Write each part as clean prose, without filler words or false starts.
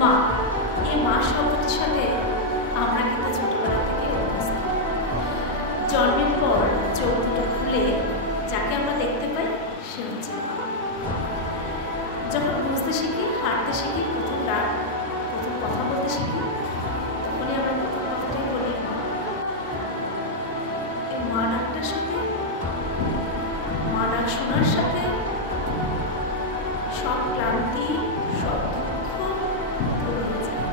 মা, এই মা শব্দটির সাথে আমরা কিন্তু ছোটবেলা থেকে অভ্যস্ত। জন্মের পর চোখ দুটো খুলে যাকে আমরা দেখতে পাই সে হচ্ছে মা। যখন বুঝতে শিখি, হাঁটতে শিখি, প্রথম কথা বলতে শিখি, তখনই আমরা প্রথম কথাটাই বলি মা। এই মা ডাকটার সাথে, মা ডাক শোনার সাথে সব ক্লান্তি, সব দুঃখ দূর হয়ে যায়।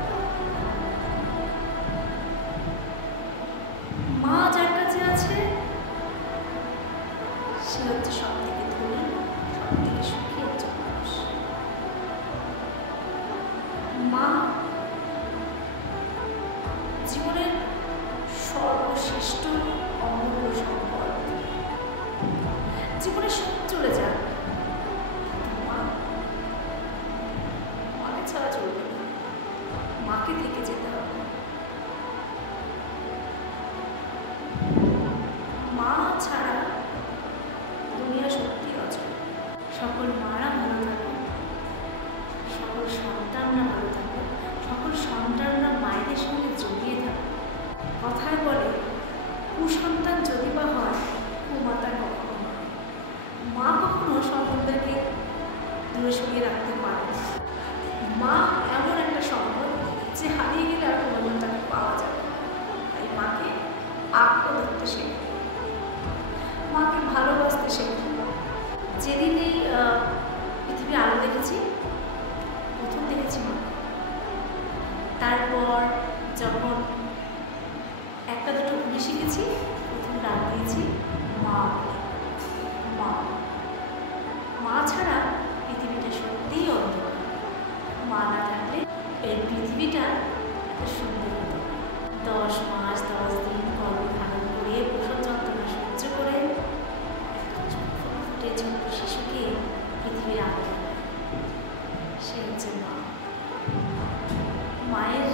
মা যার কাছে আছে সে হচ্ছে সব থেকে ধনী, সব থেকে সুখী একজন মানুষ। মা জীবনের সর্বশ্রেষ্ঠ অমূল্য সম্পদ। জীবনে সব চলে যাক, মাকে ছাড়া চলবে না, মাকে থেকে যেতে হবে। মা ছাড়া দুনিয়া সত্যি অচল। সকল মারা ভালো থাকুক, সকল সন্তানরা ভালো থাকুক, সকল সন্তানরা মায়েদের সঙ্গে জড়িয়ে থাকুক। কথায় বলে কুসন্তান যদি বা হয়, কুমাতা কখনো নয়। মা কখনো সন্তানদেরকে দূরে সরিয়ে রাখতে পারে না। মা এমন একটা সম্পদ যে হারিয়ে গেলে আর কোনোদিন তাকে পাওয়া যাবে। তাই মাকে আঁকড়ে ধরতে শেখে, মাকে ভালোবাসতে শেখে। যেদিন এই পৃথিবীর আলো দেখেছি, প্রথম দেখেছি মা। তারপর যখন একটা দুটো ভুলে শিখেছি, প্রথম ডাক দিয়েছি মা। মা মা ছাড়া পৃথিবীটা সত্যিই অন্ধকার। মা না থাকলে এই পৃথিবীটা এত সুন্দর হতো। 10 মাস 10 দিন গর্ভে ধারণ করে প্রসব যন্ত্রণা সহ্য করে ফুটে ছোট্ট শিশুকে পৃথিবীর আগে সে হচ্ছে মা। মায়ের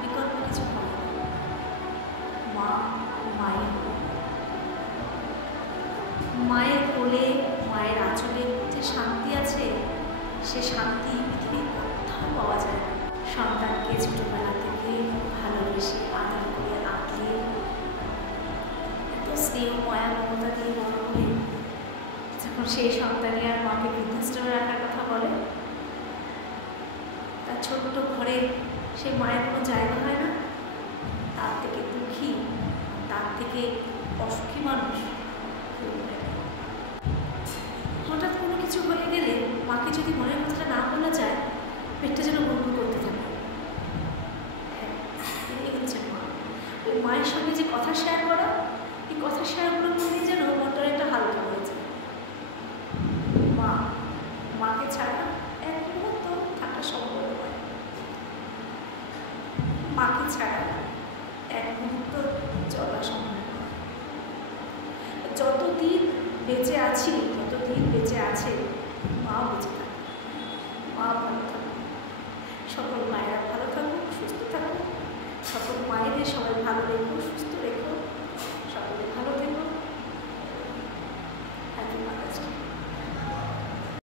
বিকল্প কিছু হয় না। মা মায়ের মায়ের কোলে, মায়ের আঁচলে যে শান্তি আছে, সে শান্তি পৃথিবীর কোথাও পাওয়া যায় না। সন্তানকে ছোটবেলা থেকে ভালোবেসে আদর করে আঁকলে, এত স্নেহ মায়া মমতা দিয়ে বড় করে, যখন সেই সন্তানই আর মাকে বৃদ্ধাশ্রমে রাখার কথা বলে, তার ছোট্ট ঘরে সে মায়ের কোনো জায়গা হয় না, তার থেকে দুঃখী, তার থেকে অসুখী মানুষ। হঠাৎ কোনো কিছু হয়ে গেলে মাকে যদি মনের কথাটা না বলা যায়, পেটটা যেন গুনগুন করতে থাকে। হ্যাঁ, এই হচ্ছে মা। ওই মায়ের সঙ্গে যে কথা শেয়ার করা, এই কথা শেয়ারগুলো করলেই যেন মনটা একটা হালকা হয়ে যায়। মাকে ছাড়া এক মুহূর্ত থাকা সম্ভব নয়। মাকে ছাড়া এক মুহূর্ত চলা সম্ভব নয়। যতদিন বেঁচে আছি, যতদিন বেঁচে আছে, মা বেঁচে থাকে, মা ভালো থাকুক। সকল মায়েরা ভালো থাকুক, সুস্থ থাকুক। সকল মায়েদের সবাই ভালো রেখো, সুস্থ